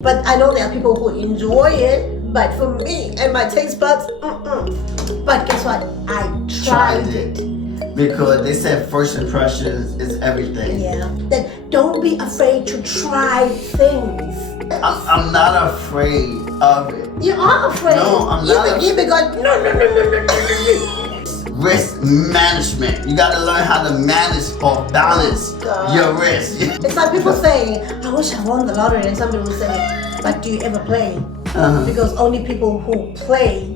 But I know there are people who enjoy it, but for me and my taste buds, But guess what? I tried it. Because they said first impressions is everything. Yeah. Then don't be afraid to try things. I'm not afraid of it. You are afraid. No, I'm not. You be going, no. Risk management. You gotta learn how to manage or balance your risk. It's like people saying, I wish I won the lottery, and some people say, but do you ever play? Because only people who play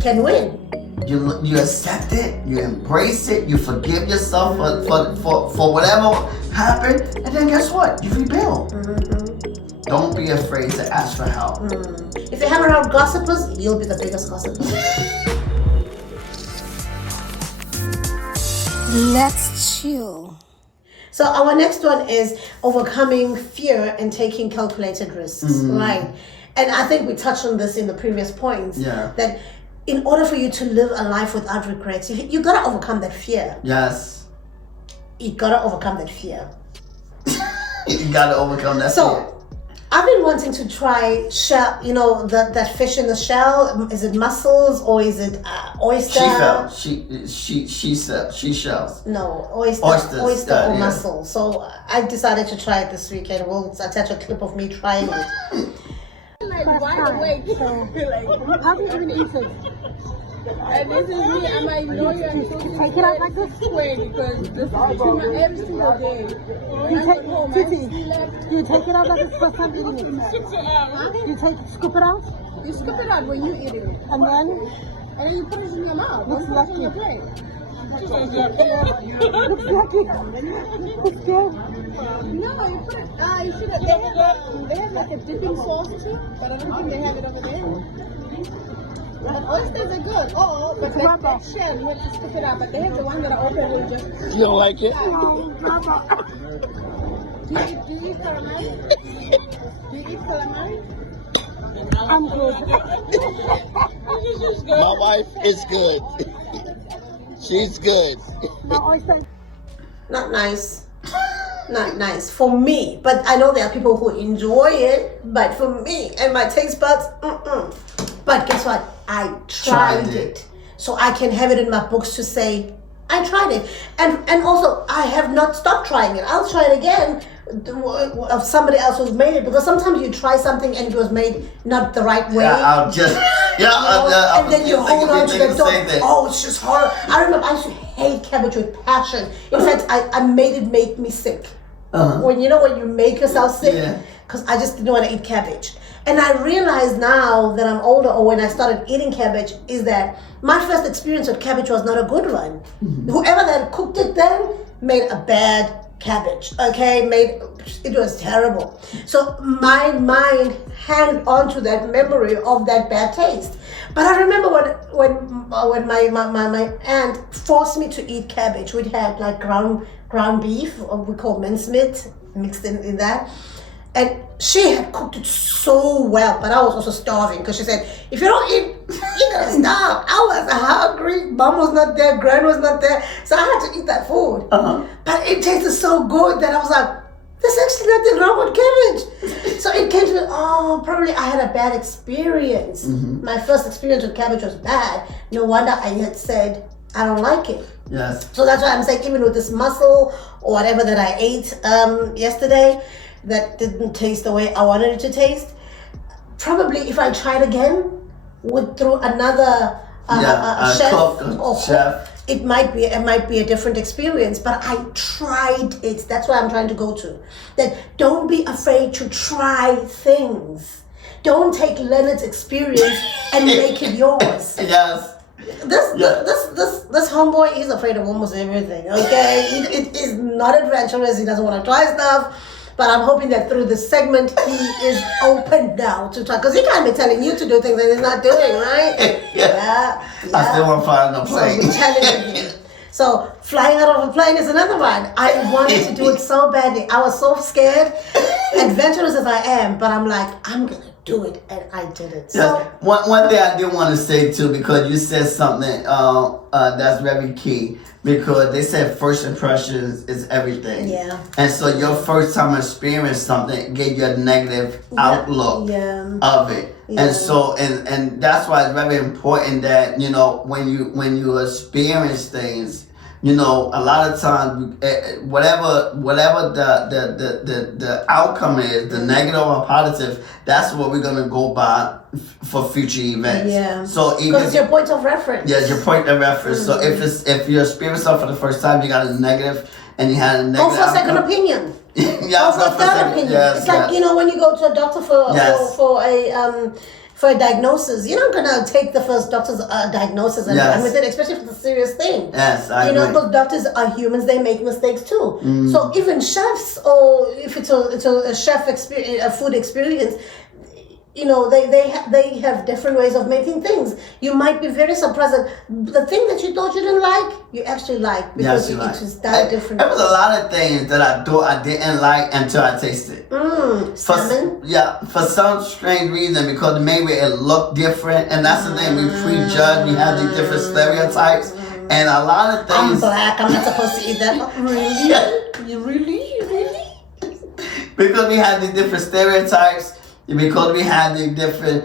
can win. You accept it, you embrace it, you forgive yourself for whatever happened, and then guess what? You rebuild. Don't be afraid to ask for help. If you hang around gossipers, you'll be the biggest gossiper. Let's chill. So our next one is overcoming fear and taking calculated risks, right? And I think we touched on this in the previous points. Yeah. That in order for you to live a life without regrets, you gotta overcome that fear. Yes. You gotta overcome that fear. You gotta overcome that fear. So, I've been wanting to try shell, that fish in the shell. Is it mussels or is it oyster? She shells. No, oyster or mussel. So I decided to try it this weekend. We'll attach a clip of me trying it. How do you even eat it? And this is me, I might know you and Take it out like this? because this is every single day. You take it out like this first time eating it? You scoop it out? You scoop it out when you eat it. And then you put it in your mouth. Looks Don't put it in your lucky. plate. looks lucky. It's good. No, you put it, you should have, they have like a dipping sauce too, but I don't think they have it over there. But oysters are good. But that shell, you have to scoop it out. But they have the one that are open with just... You don't like it? Do you eat calamari? Do you eat calamari? I'm good. My wife is good. She's good. No oyster. Not nice. Not nice for me. But I know there are people who enjoy it. But for me and my taste buds, But guess what? I tried it. So I can have it in my books to say, I tried it. And also, I have not stopped trying it. I'll try it again of somebody else who's made it. Because sometimes you try something and it was made not the right way. And then you hold on to the thought, oh, it's just horrible. I remember I used to hate cabbage with passion. In fact, I made it make me sick. When you make yourself sick, because I just didn't want to eat cabbage. And I realize now that I'm older, or when I started eating cabbage, is that my first experience with cabbage was not a good one. Whoever that cooked it then made a bad cabbage, okay? It was terrible. So my mind hung on to that memory of that bad taste. But I remember when my aunt forced me to eat cabbage. We had like ground beef, or we call mincemeat, mixed in that. And she had cooked it so well, but I was also starving because she said, if you don't eat, you're gonna starve. I was hungry, mom was not there, gran was not there, so I had to eat that food. But it tasted so good that I was like, there's actually nothing wrong with cabbage. So it came to me, probably I had a bad experience. My first experience with cabbage was bad. No wonder I had said, I don't like it. Yes. So that's why I'm saying, even with this mussel or whatever that I ate yesterday, that didn't taste the way I wanted it to taste. Probably if I tried again through another chef, it might be a different experience. But I tried it. That's what I'm trying to go to. That don't be afraid to try things. Don't take Leonard's experience and make it yours. Yes. This homeboy is afraid of almost everything. Okay, it is not adventurous. He doesn't want to try stuff. But I'm hoping that through this segment, he is open now to try. Because he can't be telling you to do things that he's not doing, right? Yeah. I still want to fly on a plane. I'm challenging him. So flying out of a plane is another one. I wanted to do it so badly. I was so scared. adventurous as I am, but I'm like, I'm gonna do it, and I did it. So Yes. One thing I did want to say too, because you said something that's very key. Because they said first impressions is everything. Yeah. And so your first time experience something gave you a negative outlook of it. Yeah. And so and that's why it's very important that, when you experience things, a lot of times whatever the outcome is, the negative or positive, that's what we're gonna go by for future events. Yeah. So because it's your point of reference. Yeah, your point of reference. So if you experience something for the first time, you got a negative, and you had a negative. Go for a second opinion. Yeah, Go for a third opinion. Yes, it's like when you go to a doctor for a diagnosis, you're not gonna take the first doctor's diagnosis and run with it, especially if it's a serious thing. Yes, I agree. Because doctors are humans; they make mistakes too. So even chefs, or if it's a chef experience, a food experience, they have different ways of making things. You might be very surprised that the thing that you thought you didn't like, you actually like, because it is that different. There was a lot of things that I thought I didn't like until I tasted. Salmon? For some strange reason, because maybe it looked different, and that's the thing, we prejudge, we have these different stereotypes, and a lot of things. I'm black, I'm not supposed to eat that. Really? You really? Because we have these different stereotypes. Because we had the different,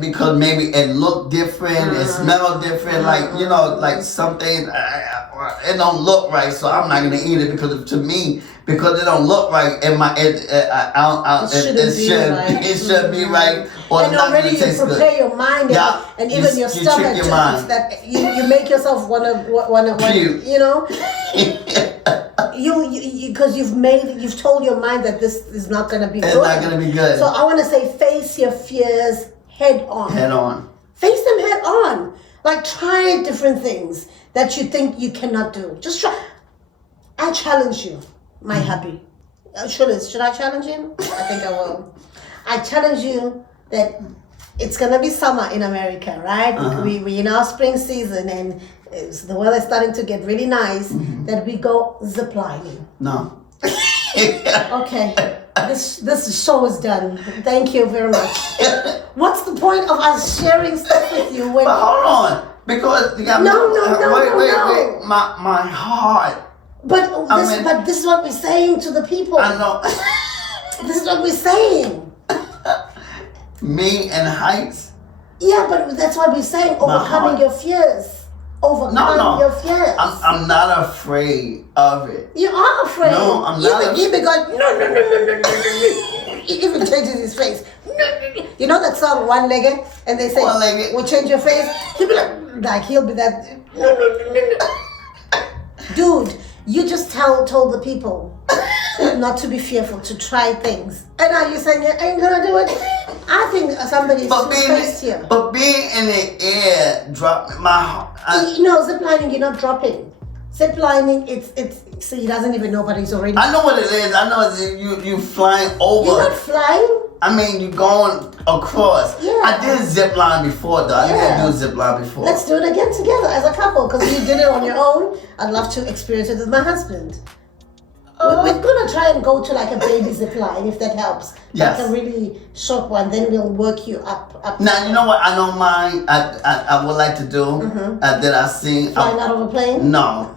because maybe it looked different, it smelled different, like something, it don't look right, so I'm not gonna eat it because to me, because it don't look right, it should be right, or and already you prepare your mind, and even your stomach, your mind. That you make yourself wanna because you've told your mind that this is not gonna be good. It's not gonna be good. So I want to say, face your fears head on. Head on. Face them head on. Like, try different things that you think you cannot do. Just try. I challenge you, my hubby. Should I challenge him? I think I will. I challenge you that it's gonna be summer in America, right? We're in our spring season, and the weather's starting to get really nice. That we go ziplining. No. Okay, this show is done. Thank you very much. What's the point of us sharing stuff with you when? But hold on, because wait, my heart. But this is what we're saying to the people. I know. This is what we're saying. Me and heights. Yeah, but that's what we're saying. Overcoming your fears. Overcoming your fears. I'm not afraid of it. You are afraid. No, I'm not. He be going, no. He even changes his face. No. You know that song, One Legged? And they say, One-legged. We'll change your face. He'll be like he'll be that. No. Dude, you just told the people not to be fearful, to try things. And are you saying you ain't gonna do it? I think somebody's faced here. But being in the air, drop my heart. Ziplining, you're not dropping. Ziplining, it's so he doesn't even know, but he's already. I know what it is. I know it's you flying over. You're not flying. I mean, you going across. Yeah. I did zip line before, though. I didn't do zip line before. Let's do it again together as a couple, because you did it on your own. I'd love to experience it with my husband. We're gonna try and go to like a baby zip line, if that helps. Yes. Like a really short one. Then we'll work you up. Now, you know what? I don't mind. I would like to do that. I sing. Flying out of a plane? No.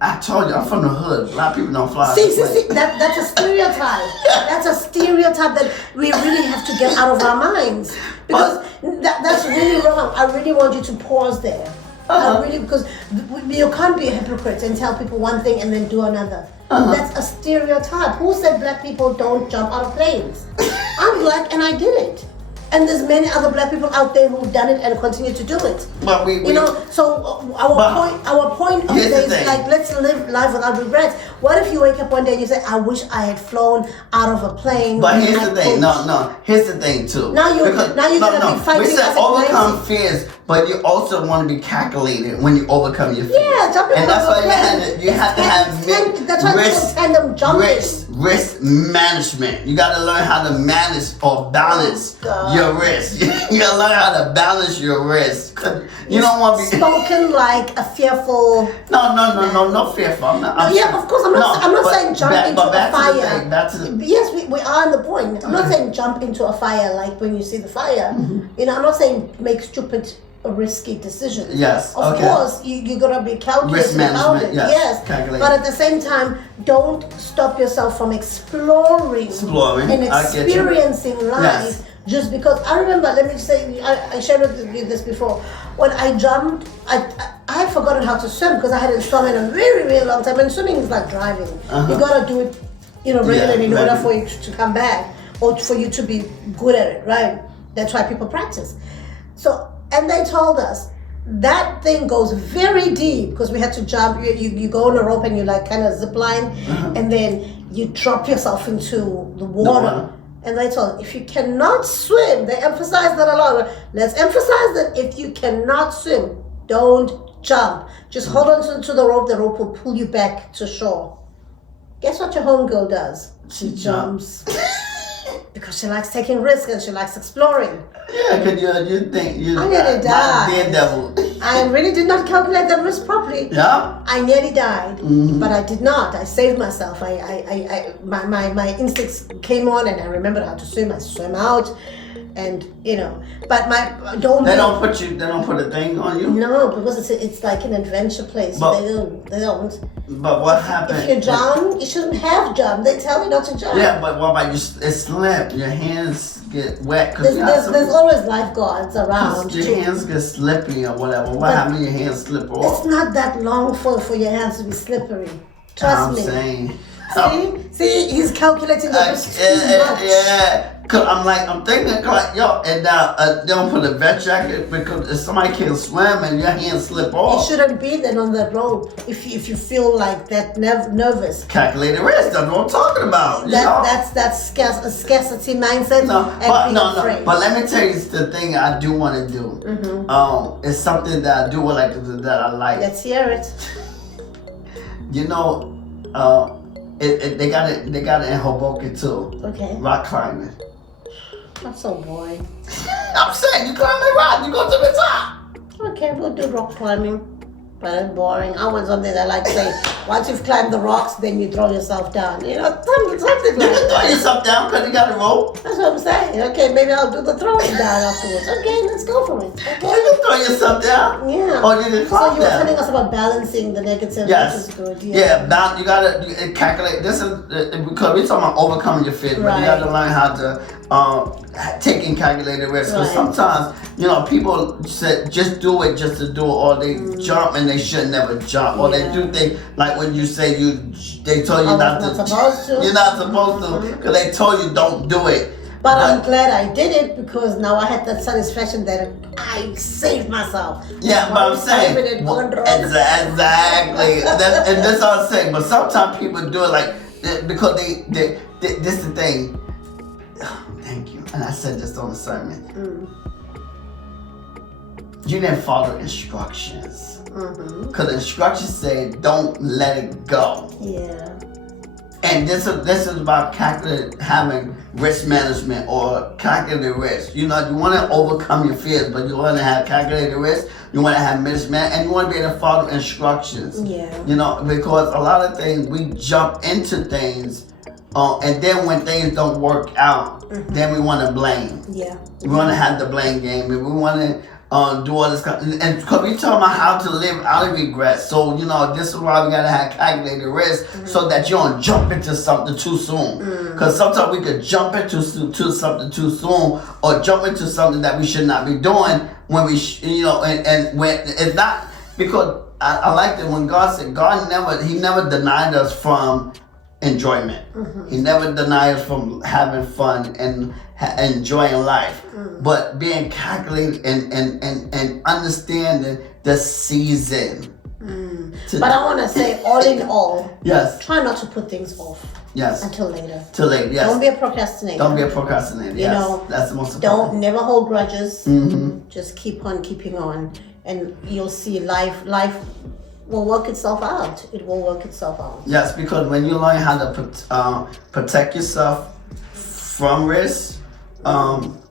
I told you, I'm from the hood. A lot of people don't fly. See, that's a stereotype. That's a stereotype that we really have to get out of our minds. Because that's really wrong. I really want you to pause there. Because you can't be a hypocrite and tell people one thing and then do another. That's a stereotype. Who said black people don't jump out of planes? I'm black and I did it. And there's many other black people out there who've done it and continue to do it. But so our point of this is like, let's live life without regrets. What if you wake up one day and you say, I wish I had flown out of a plane? But here's the thing. No. Here's the thing too. Now you're gonna be fighting. We said overcome fears. but you also want to be calculated when you overcome your fear. Yeah, jumping. And that's why you have to have that's why it's tandem jumping. Risk management. You got to learn how to manage or balance your risk. You got to learn how to balance your risk. You don't want to be spoken like a fearful. No fearful. I'm not of course. I'm not saying jump into a fire. Yes, we are on the point. I'm not saying jump into a fire like when you see the fire. You know, I'm not saying make stupid or risky decisions. Yes. Of course, you gotta be calculated risk management. about it. Yes. But at the same time, don't stop yourself from exploring and experiencing life. Yes. Just because I remember, let me say, I shared with you this before. When I jumped, I had forgotten how to swim because I hadn't swum in a very, very long time. And swimming is like driving. You gotta do it, regularly in order for you to come back or for you to be good at it, right? That's why people practice. So, and they told us that thing goes very deep because we had to jump. You go on a rope and you like kind of zip line, and then you drop yourself into the water. And they told, if you cannot swim, they emphasize that a lot. Let's emphasize that if you cannot swim, don't jump. Just hold on to the rope will pull you back to shore. Guess what your homegirl does? She jumps. Because she likes taking risks and she likes exploring. Yeah, because you think you're I nearly died. daredevil. I really did not calculate the risk properly. Yeah. I nearly died, but I did not. I saved myself. My instincts came on, and I remembered how to swim. I swam out, and But They don't put a thing on you. No, because it's like an adventure place. But, they don't. But what happened? If you drown, you shouldn't have jumped. They tell you not to jump. Yeah, but what about you? It slip. Your hands get wet. There's always lifeguards around. Your hands get slippery or whatever. What happened? Your hands slip off. It's not that long for your hands to be slippery. Trust me. Saying. See, he's calculating the risk too much. Yeah. Cause I'm thinking like, yo, and they don't put a vet jacket because if somebody can't swim and your hands slip off. You shouldn't be then on that rope if you feel like that nervous. Calculated risk. That's what I'm talking about. That's scarcity mindset. But let me tell you the thing I do want to do. It's something that I do that I like. Let's hear it. They got it in Hoboken too. Okay. Rock climbing. That's so boring. I'm saying you climb the rock, you go to the top. Okay, we'll do rock climbing. But it's boring. I want something that like say, once you've climbed the rocks, then you throw yourself down. Something like that. You can throw yourself down because you got a rope. That's what I'm saying. Okay, maybe I'll do the throwing down afterwards. Okay, let's go for it. Okay. You can throw yourself down. Yeah. Or you can climb So you were down. telling us about balancing the negative, Yes. which is good. Yeah, you gotta calculate. This is because we're talking about overcoming your fears, but you gotta learn how to take in calculated risks. Because sometimes, people just do it just to do it, or they jump and they should never jump, or they do things like when you say they told you not to. You're not supposed to because they told you don't do it. But I'm glad I did it because now I had that satisfaction that I saved myself. Yeah, but I'm saying exactly. And that's all I'm saying. But sometimes people do it because they this is the thing. Oh, thank you. And I said this on the sermon. You didn't follow instructions. Because the instructions say don't let it go. Yeah. And this is about having risk management or calculated risk. You want to overcome your fears, but you want to have calculated risk. You want to have management, and you want to be able to follow instructions. Yeah. Because a lot of things we jump into things, and then when things don't work out, then we want to blame. Yeah. We want to have the blame game, and we want to do all this, and because we talking about how to live out of regret. So this is why we gotta have calculated risk, so that you don't jump into something too soon. Because sometimes we could jump into something too soon, or jump into something that we should not be doing when we, and when it's not. Because I like that when God said He never denied us from enjoyment. He never denied us from having fun and enjoying life, but being calculated and understanding the season. But I want to say, all in all, Yes. try not to put things off Yes. until later. Too late. Yes. Don't be a procrastinator. Don't be a procrastinator. You Yes. know, That's the most important. Don't never hold grudges. Mm-hmm. Just keep on keeping on, and you'll see life will work itself out. It will work itself out. Yes, because when you learn how to protect yourself from risk,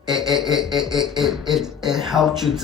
it helps you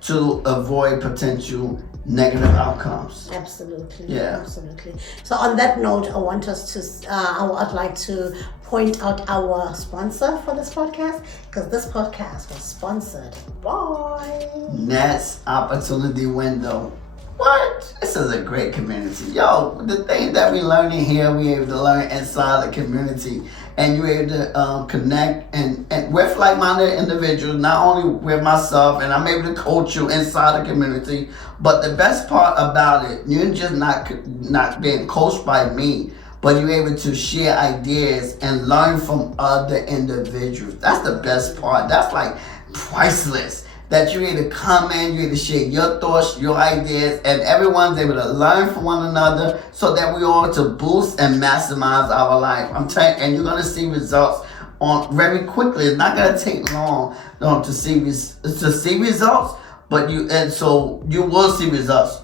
to avoid potential negative outcomes. Absolutely. Yeah. Absolutely. So on that note, I want us to, I'd like to point out our sponsor for this podcast, because this podcast was sponsored by Next opportunity window. What? This is a great community. Yo, the thing that we learning here, we able to learn inside the community. And you're able to connect and with like-minded individuals, not only with myself, and I'm able to coach you inside the community. But the best part about it, you're just not being coached by me, but you're able to share ideas and learn from other individuals. That's the best part. That's like priceless. That you're able to come in, you're able to share your thoughts, your ideas, and everyone's able to learn from one another so that we all to boost and maximize our life. I'm telling you, and you're gonna see results on very quickly. It's not gonna take long to see results, but you will see results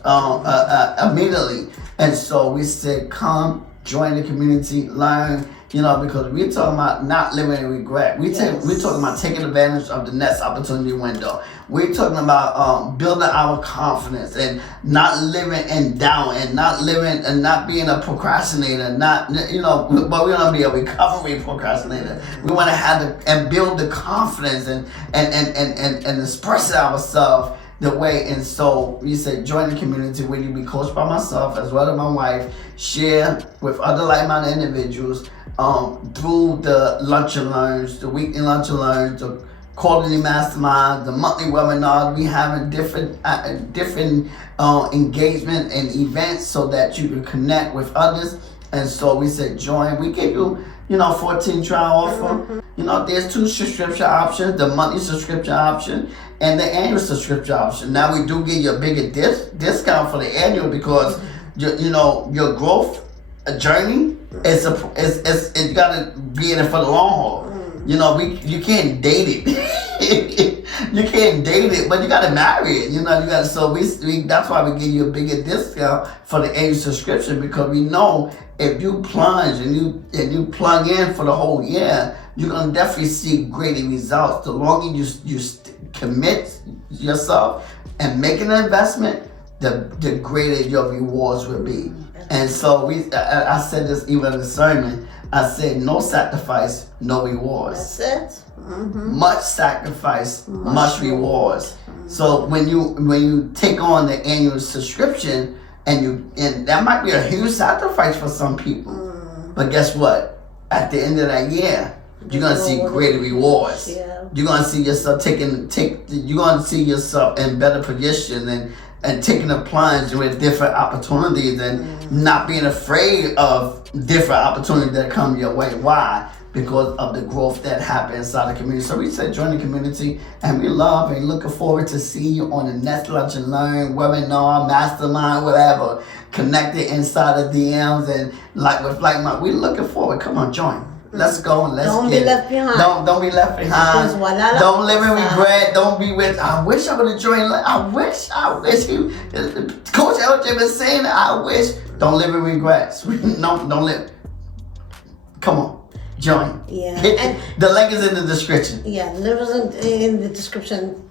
immediately. And so we said, come join the community, learn. You know, because we're talking about not living in regret. We're talking about taking advantage of the next opportunity window. We're talking about building our confidence and not living in doubt and not living and not being a procrastinator. But we want to be a recovery procrastinator. We want to have and build the confidence and express ourselves the way. And so we said, join the community where you be coached by myself as well as my wife, share with other like-minded individuals. Through the lunch and learns, the weekly lunch and learns, the quarterly mastermind, the monthly webinars, we having different engagement and events so that you can connect with others. And so we said join. We give you 14 trial offer. There's 2 subscription options: the monthly subscription option and the annual subscription option. Now we do give you a bigger discount for the annual because your growth journey is you gotta be in it for the long haul. You can't date it. You can't date it, but you gotta marry it. So we that's why we give you a bigger discount for the annual subscription, because we know if you plunge and you plug in for the whole year, you're gonna definitely see greater results. The longer you commit yourself and make an investment, the greater your rewards will be. And so I said this even in the sermon. I said, no sacrifice, no rewards. That's it. Mm-hmm. Much sacrifice, much rewards. Mm-hmm. So when you take on the annual subscription, and that might be a huge sacrifice for some people, but guess what? At the end of that year, you're gonna see greater rewards. Yeah. You're gonna see yourself you're gonna see yourself in better position and taking a plunge with different opportunities and not being afraid of different opportunities that come your way. Why? Because of the growth that happens inside the community. So we said join the community, and we love and looking forward to see you on the next Lunch and Learn webinar, mastermind, whatever. Connected inside the DMs and we're looking forward. Come on, join. Let's go and let's Don't get be left behind. Don't be left behind. Don't live in regret. Don't be with, I wish I would have joined. I wish Coach LJ been saying that. I wish. Don't live in regrets. No, don't live. Come on, join. Yeah. And the link is in the description. Yeah, the link is in the description.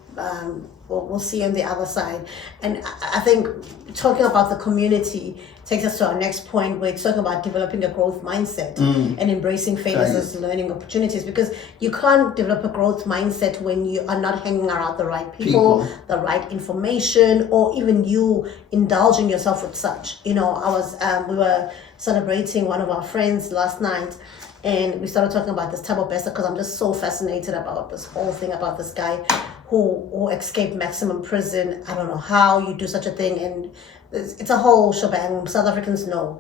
We'll see on the other side. And I think talking about the community takes us to our next point, where it's talking about developing a growth mindset and embracing failures as learning opportunities, because you can't develop a growth mindset when you are not hanging around the right people. The right information, or even you indulging yourself with such. We were celebrating one of our friends last night, and we started talking about this type of bester, because I'm just so fascinated about this whole thing about this guy who escaped maximum prison. I don't know how you do such a thing, and it's a whole shebang. South Africans know.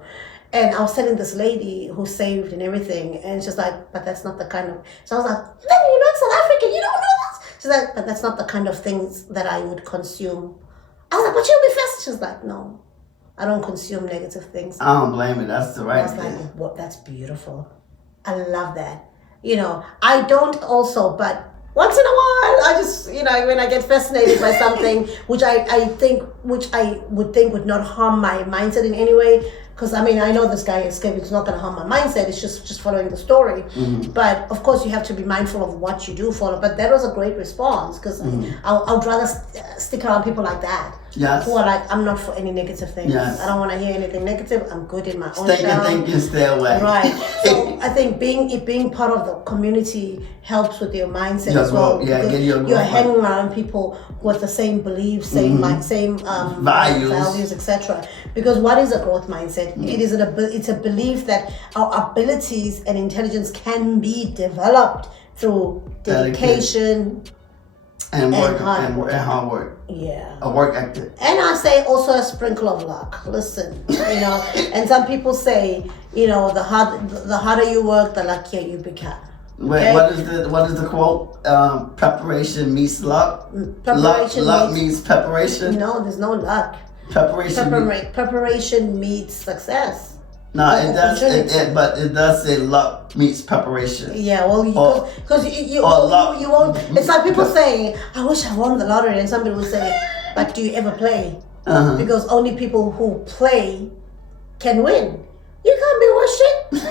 And I was telling this lady who saved and everything, and she's like, but that's not the kind of... So I was like, no, you're not South African, you don't know that. She's like, but that's not the kind of things that I would consume. I was like, but She's like, no, I don't consume negative things. I don't blame it. That's the I right was thing. like, what? That's beautiful. I love that. You know, I don't also, but once in a while, I just, you know, when I get fascinated by something, which I would think would not harm my mindset in any way. Because I mean, I know this guy is it's not going to harm my mindset. It's just following the story. Mm-hmm. But of course, you have to be mindful of what you do follow. But that was a great response because I would rather stick around people like that. Yes. Who are like, I'm not for any negative things. Yes. I don't want to hear anything negative. I'm good in my own Think shell. and think and stay away. Right. So I think being part of the community helps with your mindset Your as well. growth, yeah, because get your growth you're up. hanging around people with the same beliefs, same values, etc. Because what is a growth mindset? It is it's a belief that our abilities and intelligence can be developed through dedication and work hard work. and hard work. Yeah. A work ethic. And I say also a sprinkle of luck. Listen, you know, and some people say, you know, the harder you work, the luckier you become. Wait, Okay? what is the quote? Preparation meets luck. Preparation luck meets- meets preparation. No, there's no luck. Preparation meets success. No, it does. Opportunity. But it does say luck meets preparation. Yeah, well, because you won't. It's like people saying, "I wish I won the lottery," and somebody will say, "But do you ever play?" Uh-huh. Because only people who play can win. You can't be wishing.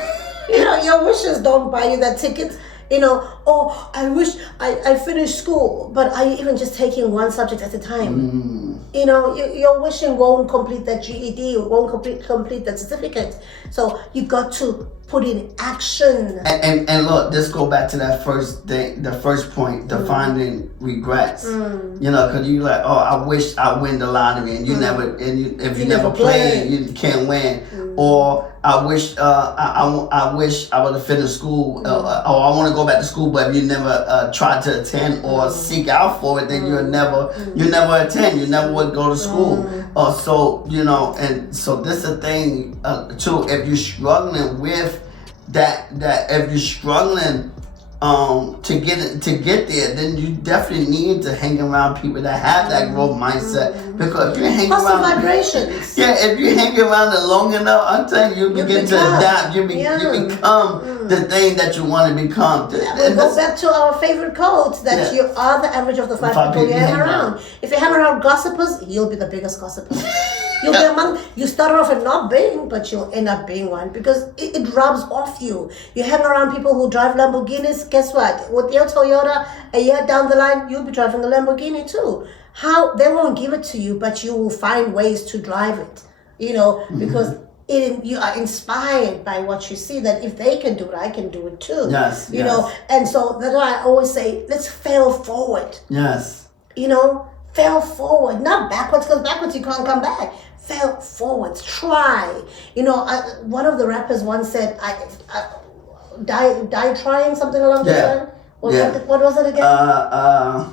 You know, your wishes don't buy you that ticket. You know, oh, I wish I finished school, but are you even just taking one subject at a time? You know, your wishing won't complete that GED, won't complete that certificate. So you got to put in action. And look, let's go back to that first thing, the first point, defining regrets. You know, because you like, oh, I wish I win the lottery, and you never, if you never play, you can't win. Or I wish I wish I would have finished school, or I want to go back to school, but if you never tried to attend or seek out for it, then you never attend. You never would go to school. So you know, and so this is a thing too. If you're struggling with that if you're struggling to get there, then you definitely need to hang around people that have that growth mindset. Because if you hang Positive around vibrations. yeah, if you hang around it long enough, I'm telling you, you begin to adapt. You become the thing that you want to become. We go back to our favorite quote that you are the average of the five people you hang around. If you hang around gossipers, you'll be the biggest gossiper. You'll be among, you start off at not being, but you'll end up being one because it rubs off you. You hang around people who drive Lamborghinis, guess what? With your Toyota, a year down the line, you'll be driving a Lamborghini too. How they won't give it to you, but you will find ways to drive it. You know, because you are inspired by what you see. That if they can do it, I can do it too. Yes, you know, and so that's why I always say, let's fail forward. Yes. You know, fail forward, not backwards, because backwards you can't come back. Fail forwards, try. You know, one of the rappers once said, "I die trying," something along those lines. What was it again?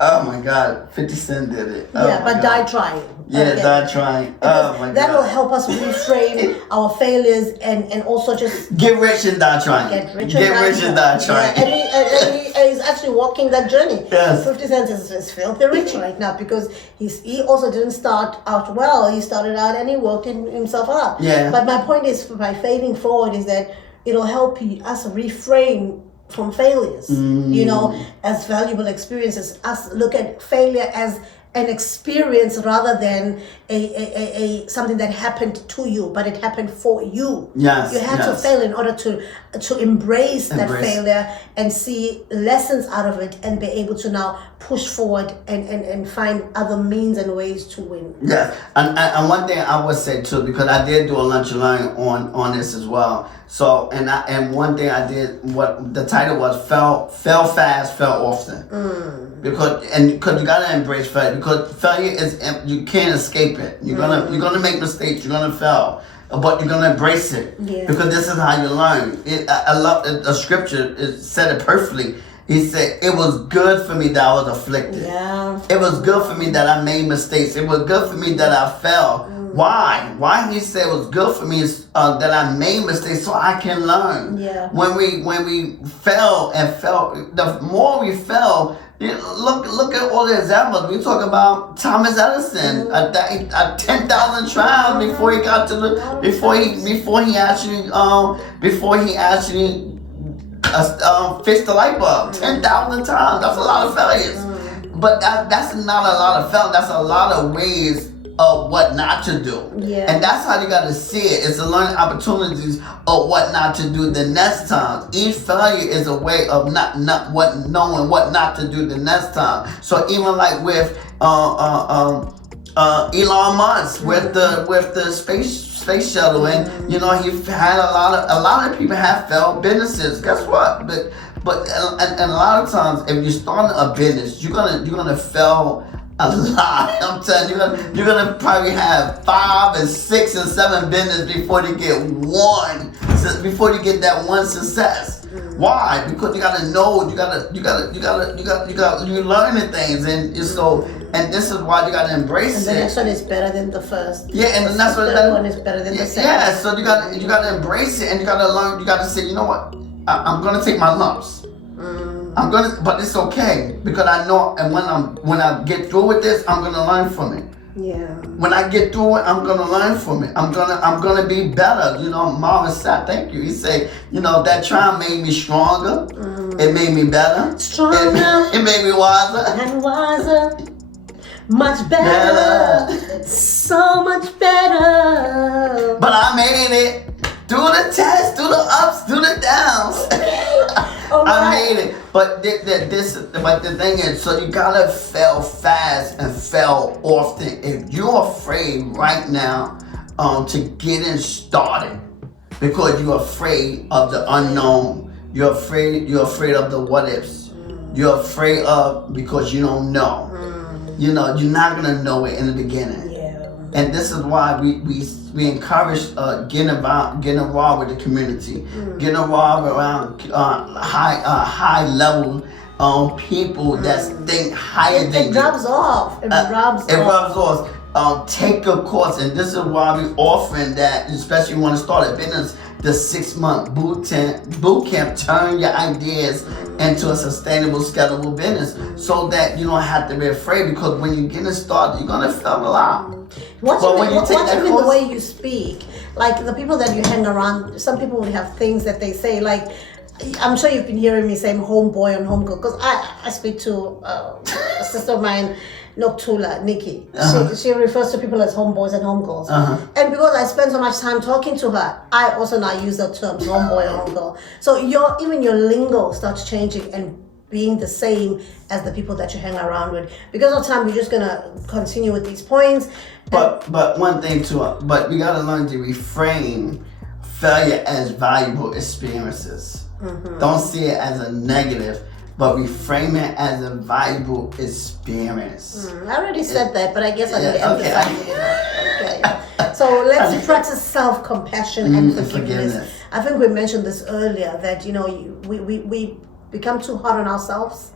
Oh my God, 50 Cent did it. But die trying. Yeah, die trying. Oh my God. That will help us reframe our failures and also just get rich and die trying. Get rich and die trying. Yeah, and he's actually walking that journey. Yes. 50 Cent is filthy rich right now because he also didn't start out well. He started out and he worked himself up. Yeah. But my point is, by failing forward, is that it'll help us reframe from failures, you know, as valuable experiences. Us look at failure as an experience rather than a something that happened to you, but it happened for you. Yes, you had to fail in order to embrace that failure and see lessons out of it and be able to now push forward and find other means and ways to win. Yes, and one thing I would say too, because I did do a lunch and learn on this as well. So and one thing I did, what the title was, fell fast, fell often. Because you gotta embrace failure, because failure is, you can't escape it. You're gonna make mistakes. You're gonna fail, but you're gonna embrace it because this is how you learn. I love the scripture. It said it perfectly. He said, "It was good for me that I was afflicted. Yeah. It was good for me that I made mistakes. It was good for me that I fell." Why? Why he said it was good for me is that I made mistakes so I can learn. Yeah. When we fell and fell, the more we fell, look at all the examples. We talk about Thomas Edison, a 10,000 trials before he got to the before he actually fixed the light bulb. 10,000 times. That's a lot of failures. But that's not a lot of failures. That's a lot of ways of what not to do. Yeah. And that's how you got to see it. It's the learning opportunities of what not to do the next time. Each failure is a way of knowing what not to do the next time. So even like with Elon Musk with the space shuttle, and he had a lot of people have failed businesses. Guess what? But a lot of times, if you're starting a business, you're gonna fail a lot. I'm telling you, you're gonna probably have 5 and 6 and 7 business before you get that one success. Why? Because you gotta know, you learning things, and this is why you gotta embrace it. And the next one is better than the first. Yeah, and that's what the one is better than the second. Yeah, so you gotta embrace it, and you gotta learn. You gotta say, you know what? I'm gonna take my lumps. But it's okay because I know, and when I get through with this, I'm gonna learn from it. Yeah. When I get through it, I'm gonna learn from it. I'm gonna be better. Marvin said, thank you. He said, that trial made me stronger. It made me better. Stronger. It made me wiser. And wiser. Much better. So much better. But I made it. Do the test, do the ups, do the downs. I made it. But the thing is, so you gotta fail fast and fail often. If you're afraid right now to getting started because you're afraid of the unknown, you're afraid of the what ifs, you're afraid of because you don't know. You're not gonna know it in the beginning. And this is why we encourage getting involved with the community, getting involved around high level people that think higher than you. It rubs off. It rubs off. Take a course, and this is why we offering that, especially when you want to start a business. The 6-month boot camp, turn your ideas into a sustainable, scalable business, so that you don't have to be afraid. Because when you're getting started, you're gonna fail a lot. Watch even the way you speak. Like the people that you hang around, some people would have things that they say. Like I'm sure you've been hearing me saying homeboy and homegirl, because I speak to a sister of mine, Noctula, Nikki. She refers to people as homeboys and homegirls. And because I spend so much time talking to her, I also now use the terms homeboy and homegirl. So even your lingo starts changing and being the same as the people that you hang around with. Because of time, we're just gonna continue with these points. But one thing too, but we gotta learn to reframe failure as valuable experiences. Don't see it as a negative, but reframe it as a valuable experience. I already said that, but I guess I need to emphasize it. Okay. So let's practice self-compassion and forgiveness. I think we mentioned this earlier, that we become too hard on ourselves,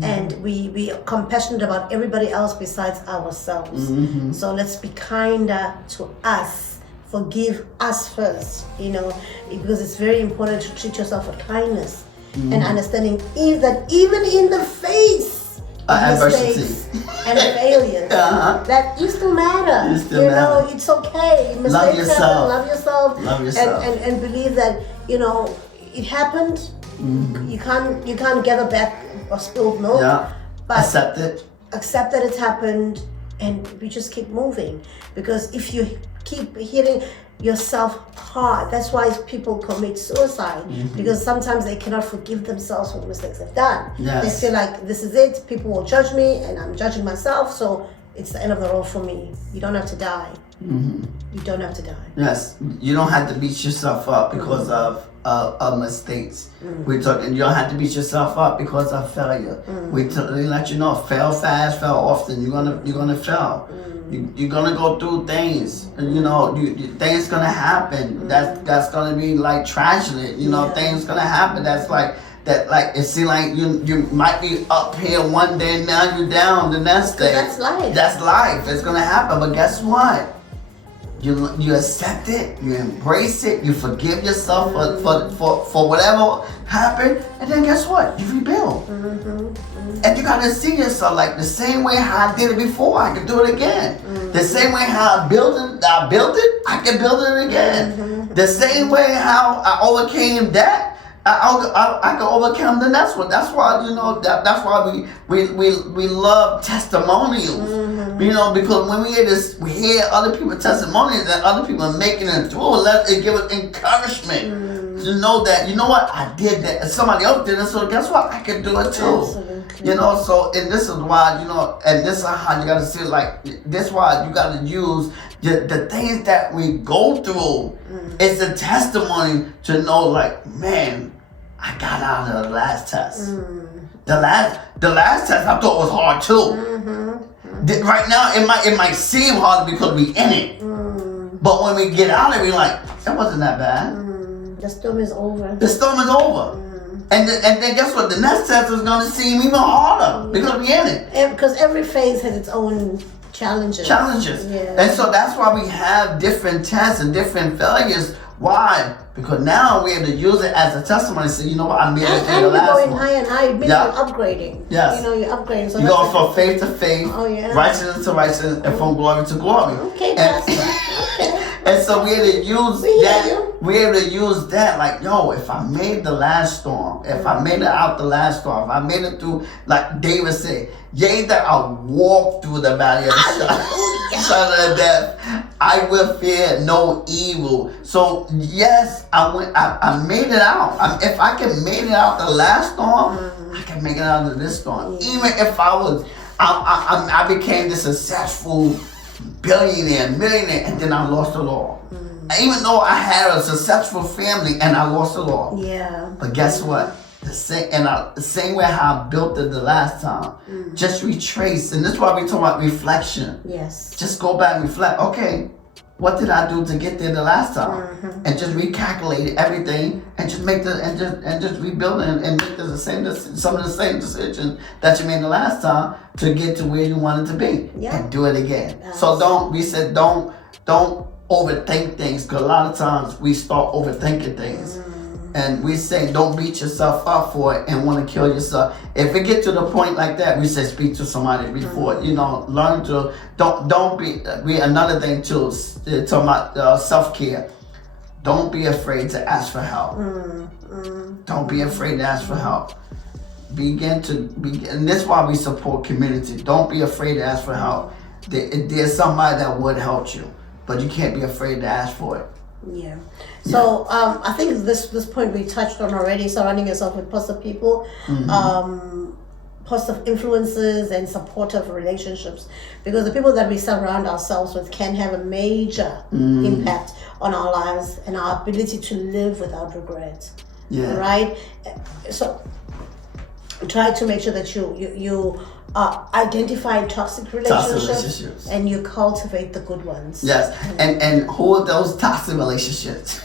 and we are compassionate about everybody else besides ourselves. So let's be kinder to us. Forgive us first, because it's very important to treat yourself with kindness and understanding that even in the face of mistakes and failures, that you still matter. It's okay. Mistakes happen. Love yourself. And believe that it happened. You can't gather back a spilled milk. But accept that it's happened, and we just keep moving. Because if you keep hitting yourself hard, that's why people commit suicide, because sometimes they cannot forgive themselves for the mistakes they've done. They feel like this is it, people will judge me and I'm judging myself, so it's the end of the road for me. You don't have to die. You don't have to die. Yes, you don't have to beat yourself up because of mistakes. We're talking. You don't have to beat yourself up because of failure. We let you know, fail fast, fail often. You're gonna fail. You're gonna go through things. Things gonna happen. That's gonna be like tragedy. Things gonna happen. That's like that. Like it seems like you might be up here one day, now you're down the next day. That's life. That's life. It's gonna happen. But guess what? you accept it, you embrace it, you forgive yourself for whatever happened, and then guess what? You rebuild. And you gotta see yourself like the same way how I did it before, I can do it again. The same way how I built it, I can build it again. The same way how I overcame that, I can overcome the next one. That's why that's why we love testimonials. Because when we hear other people's testimonies and other people are making it through, it give us encouragement to know that what I did that and somebody else did it. So guess what? I can do it too. Absolutely. So and this is why and this is how you gotta see it, like this is why you gotta use the things that we go through. It's a testimony to know, like, man, I got out of the last test. The last test I thought was hard too. Right now it might seem hard because we in it. But when we get out of it, we're like, that wasn't that bad. The storm is over. The storm is over. And then guess what? The next test is gonna seem even harder because we in it. Because every phase has its own challenges. Yeah. And so that's why we have different tests and different failures. Why? Because now we're able to use it as a testimony. So you know what? I made it through the last one. And you're going high and high. It means you're upgrading. Yes. You're upgrading. So you go from faith to faith, righteousness to righteousness, and from glory to glory. Okay, Pastor. And so we're able to use that. We're able to use that, like, yo, if I made the last storm, if I made it out the last storm, if I made it through, like David said, yea, that I walk through the valley of the shadow of death, I will fear no evil. So yes, I made it out. If I can make it out the last storm, I can make it out of this storm. Even if I became this successful billionaire, millionaire, and then I lost it all. Even though I had a successful family and I lost it all. Yeah. But guess what? The same way how I built it the last time. Just retrace. And this is why we talk about reflection. Yes. Just go back and reflect. Okay, what did I do to get there the last time? And just recalculate everything and just make and just rebuild it and make some of the same decisions that you made the last time to get to where you wanted to be. Yeah. And do it again. So don't overthink things, because a lot of times we start overthinking things. And we say don't beat yourself up for it and want to kill yourself. If it get to the point like that, we say speak to somebody before. Learn to don't be. Another thing too, talking about self-care. Don't be afraid to ask for help. Don't be afraid to ask for help. And this is why we support community. Don't be afraid to ask for help. There's somebody that would help you, but you can't be afraid to ask for it. Yeah. So I think this point we touched on already, surrounding yourself with positive people, positive influences and supportive relationships, because the people that we surround ourselves with can have a major impact on our lives and our ability to live without regret. Yeah. Right? So try to make sure that you identify toxic relationships and you cultivate the good ones. Yes, and who are those toxic relationships?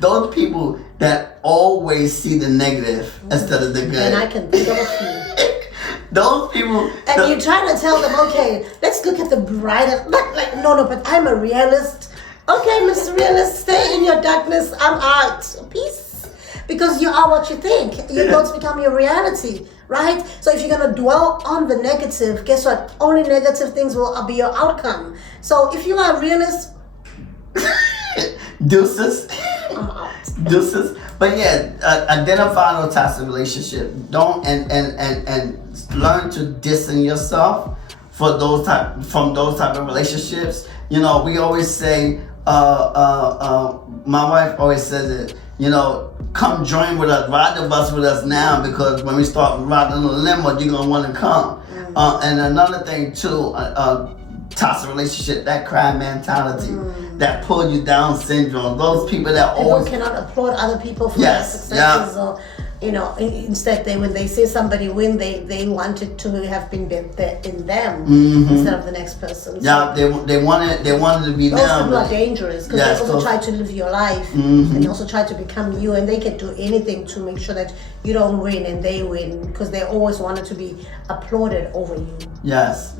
Those people that always see the negative instead of the good. And I can think of a few. Those people. And you try to tell them, okay, let's look at the brighter. No, but I'm a realist. Okay, Mr. Realist, stay in your darkness. I'm out. Peace. Because you are what you think. Your thoughts become your reality, right? So if you're going to dwell on the negative, guess what? Only negative things will be your outcome. So if you are a realist... Deuces. I'm out. Deuces. But yeah, identify those types of relationships. Don't and learn to distance yourself from those type of relationships. We always say, my wife always says it, come join with us, ride the bus with us now, because when we start riding the limo, you're going to want to come. And another thing too, toxic relationship, that cry mentality, that pull you down syndrome, those people that always cannot applaud other people for their successes, or instead when they see somebody win, they want it to have been there in them instead of the next person. So they wanted to be those them. People are dangerous because they also try to live your life and also try to become you, and they can do anything to make sure that you don't win and they win, because they always wanted to be applauded over you. Yes.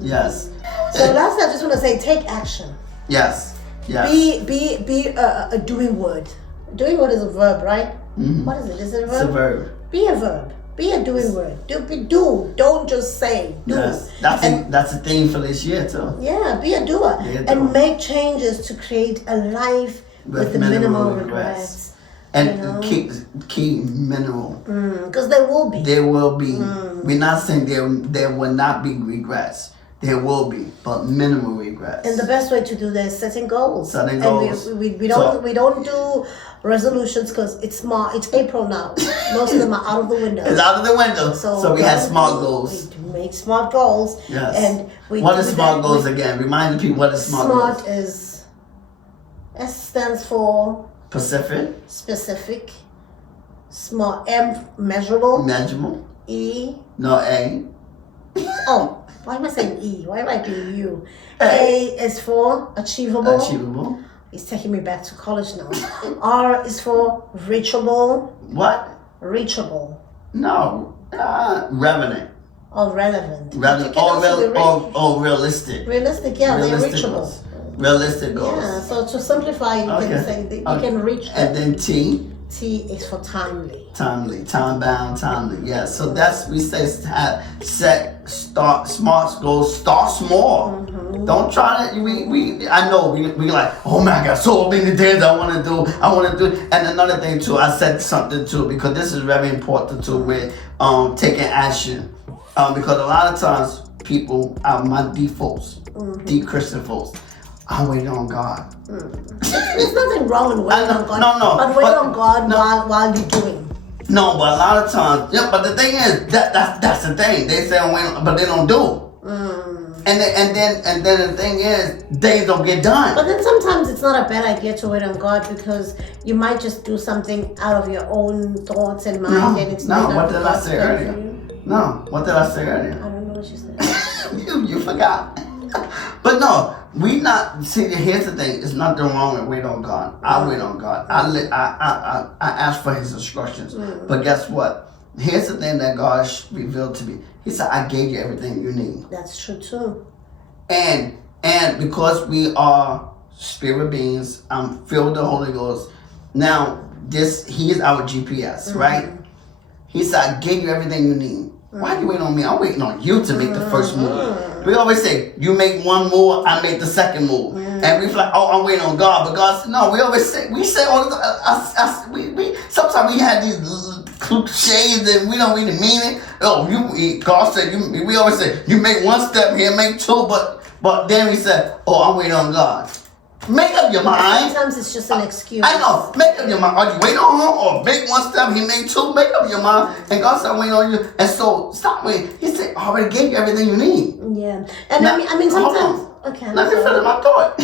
So lastly, I just want to say, take action. Yes. Yes. Be a doing word. Doing word is a verb, right? What is it? Is it a verb? It's a verb. Be a verb. Be a doing word. Do. Don't just say. Do. Yes. That's a theme for this year too. Yeah, be a doer. Be a doer. And make changes to create a life with the minimal regrets. And key minimal. Because there will be. There will be. We're not saying there will not be regrets. There will be, but minimal regrets. And the best way to do that is setting goals. Setting goals. And we don't do resolutions because it's April now. Most of them are out of the window. It's out of the window. So we have smart goals. We make smart goals. Yes. And what is smart goals again? Remind the people what is smart goals. Smart is S stands for specific. Smart M measurable. E. No A. Oh. Why am I saying E? Why am I doing U? A is for achievable. He's taking me back to college now. R is for reachable. What? Reachable. No. Revenant. Or relevant. Realistic. Realistic, yeah, they're Realistic reachable. goals. Realistic goals. Yeah, so to simplify, you can say that you can reach And then T. T is for timely. Time bound, timely. Yeah. So we say start smart goals. Start small. Don't try to. I know we like. Oh man, I got so many things I want to do. And another thing too, I said something too because this is very important too with taking action. Because a lot of times people are my defaults, deep Christian folks. I'm waiting on God. There's nothing wrong with waiting on God. No. But wait on God while you're doing. No, but a lot of times, yeah. But the thing is, that's the thing. They say I'm waiting, but they don't do. And then the thing is, things don't get done. But then sometimes it's not a bad idea to wait on God because you might just do something out of your own thoughts and mind, and it's not. What did I say earlier? No, what did I say earlier? I don't know what you said. you forgot. But no, we not. See, here's the thing. There's nothing wrong with wait on God. I wait on God. I ask for His instructions. But guess what? Here's the thing that God revealed to me. He said, "I gave you everything you need." That's true too. And because we are spirit beings, I'm filled with the Holy Ghost. Now, He is our GPS, right? He said, "I gave you everything you need." Why are you waiting on me? I'm waiting on you to make the first move. We always say, you make one move, I make the second move. And we feel like, oh, I'm waiting on God. But God said, no, we say all the time, sometimes we have these cliches and we don't really mean it. God said, we always say, you make one step here, make two, but then we say, oh, I'm waiting on God. Make up your mind. Sometimes it's just an excuse. I know. Make up your mind. Are you waiting on Him or make one step? He made two. Make up your mind. And God said, I'm waiting on you. And so stop waiting. He said, I already gave you everything you need. Yeah. And now, I mean sometimes. Okay. Let me finish my thought.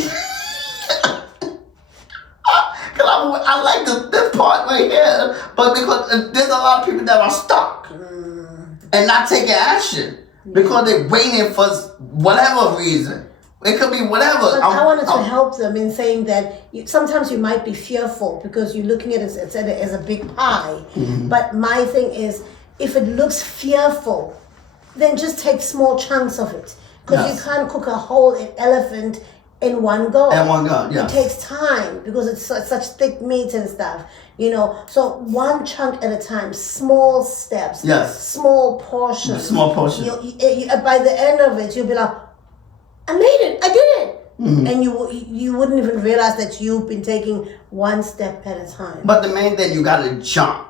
Because I like this part right here. But because there's a lot of people that are stuck and not taking action because they're waiting for whatever reason. It could be whatever. But I wanted to help them in saying that sometimes you might be fearful because you're looking at it as a big pie. But my thing is, if it looks fearful, then just take small chunks of it. Because you can't cook a whole elephant in one go. Yes. It takes time because it's such thick meat and stuff. So one chunk at a time, small steps, small portions. By the end of it, you'll be like, I made it. I did it. And you wouldn't even realize that you've been taking one step at a time. But the main thing, you got to jump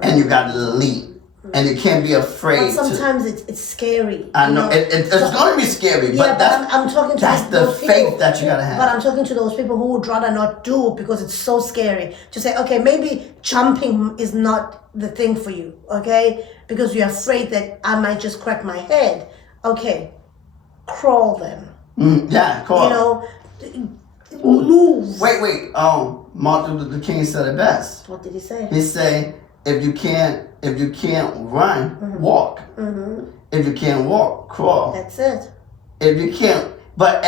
and you got to leap. And you can't be afraid. But sometimes it's scary. I know. It's going to be scary. Yeah, but I'm talking to that's those the faith people, that you got to have. But I'm talking to those people who would rather not do it because it's so scary. To say, okay, maybe jumping is not the thing for you, okay? Because you're afraid that I might just crack my head. Okay, crawl then. Crawl. Move. Wait. Martin Luther King said it best. What did he say? He said, if you can't run, walk. If you can't walk, crawl. That's it. If you can't, but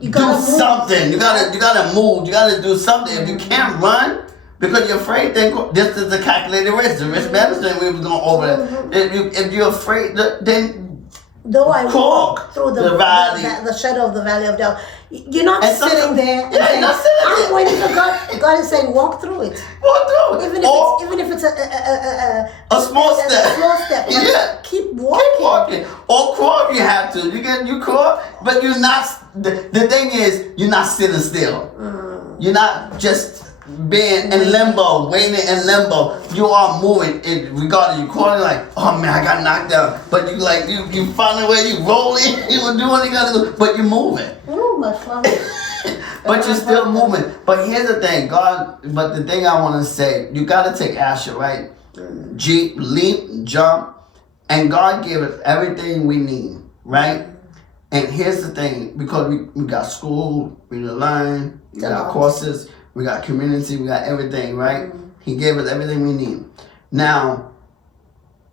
you do something. You gotta move. You gotta do something. If you can't run because you're afraid, then this is the calculated risk. The risk management we was going over that. If you're afraid, then though I walk through the shadow of the valley of death, You're not And sitting sometimes- there and Yeah, saying, you're not sitting I'm there. waiting for God. God is saying, walk through it. Walk through it. Even if it's a small step. A small step. But Yeah. keep walking. Keep walking. Or crawl if you have to. You crawl, but you're not. The thing is, you're not sitting still. You're not just being in limbo, waiting in limbo. You are moving. Regardless, you crawling like, oh man, I got knocked down. But you find a way. You rolling. You do what you gotta do. But you're moving. Oh, my father. But you're still moving. But here's the thing, but the thing I want to say, you got to take action, right? Leap, jump, and God gave us everything we need, right? And here's the thing, because we got school, we learn, we got courses, we got community, we got everything, right? He gave us everything we need. Now,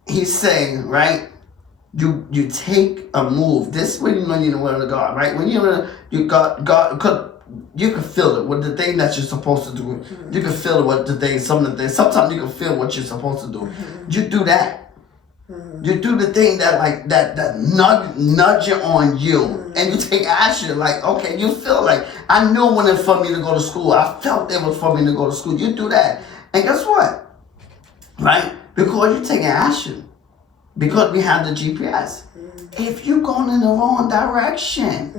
he's saying, right? You take a move. This is when you know you're in the word of God, right? When you God, you can feel it with the thing that you're supposed to do. You can feel it with the thing, some of the things. Sometimes you can feel what you're supposed to do. You do that. You do the thing that nudge it on you, and you take action. Like, okay, you feel like I knew when it's for me to go to school. I felt it was for me to go to school. You do that, and guess what? Right? Because you're taking action. Because we have the GPS. If you're going in the wrong direction,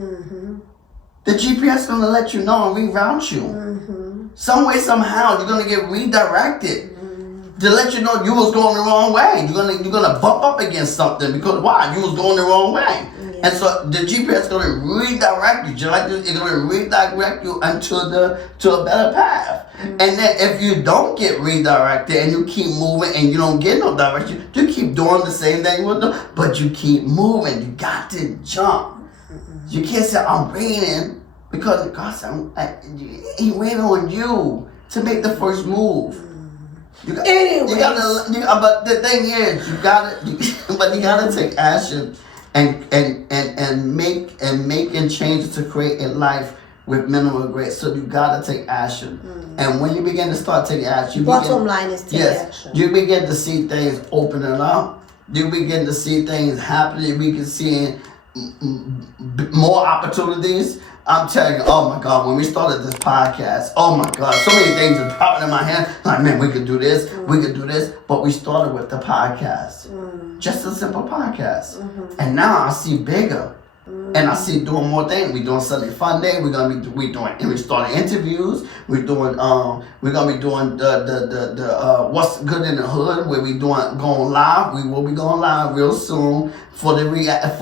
the GPS is going to let you know and reroute you. Some way, somehow, you're going to get redirected to let you know you was going the wrong way. You're gonna bump up against something because why? You was going the wrong way. And so the GPS is going to redirect you. Just like it's going to redirect you to a better path. And then if you don't get redirected and you keep moving and you don't get no direction, you keep doing the same thing you do, but you keep moving. You got to jump. You can't say, I'm waiting, because God said, He waited on you to make the first move. But the thing is, you gotta take action and make changes to create a life with minimal grace. So you gotta take action. And when you begin to start taking action, Bottom line is take action. You begin to see things opening up. You begin to see things happening. We can see more opportunities. I'm telling you, oh my God, when we started this podcast, oh my God, so many things are popping in my hand. Like, man, we could do this, we could do this. But we started with the podcast. Just a simple podcast. And now I see bigger. And I see doing more things. We're doing Sunday Fun Day. We're starting interviews. We're gonna be doing the What's Good in the Hood, where we going live. We will be going live real soon for the What's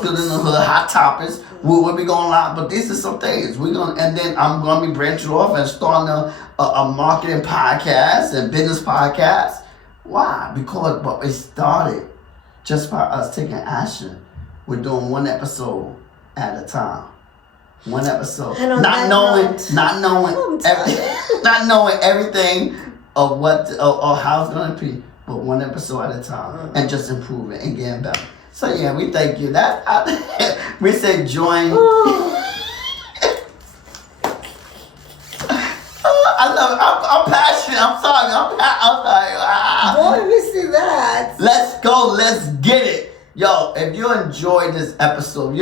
Good in the Hood hot topics. We will be going live, but these are some things and then I'm gonna be branching off and starting a marketing podcast and business podcast. Why? But it started just by us taking action. We're doing one episode at a time. One episode. Not knowing everything of what or how it's gonna be, but one episode at a time, and just improving and getting better. So yeah, we thank you. We say join. I love it. I'm passionate. I'm sorry. I'm sorry. Boy, we see that. Let's go. Let's get it. Yo, if you enjoyed this episode,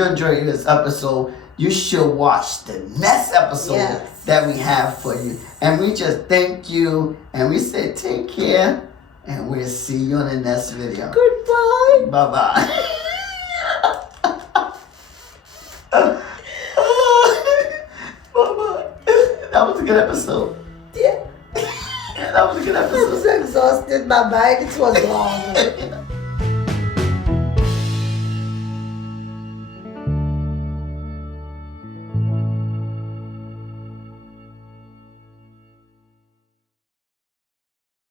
you should watch the next episode that we have for you. And we just thank you. And we say take care. And we'll see you in the next video. Goodbye. Bye-bye. Bye-bye. That was a good episode. Yeah. That was a good episode. I was exhausted. My mind, it was long.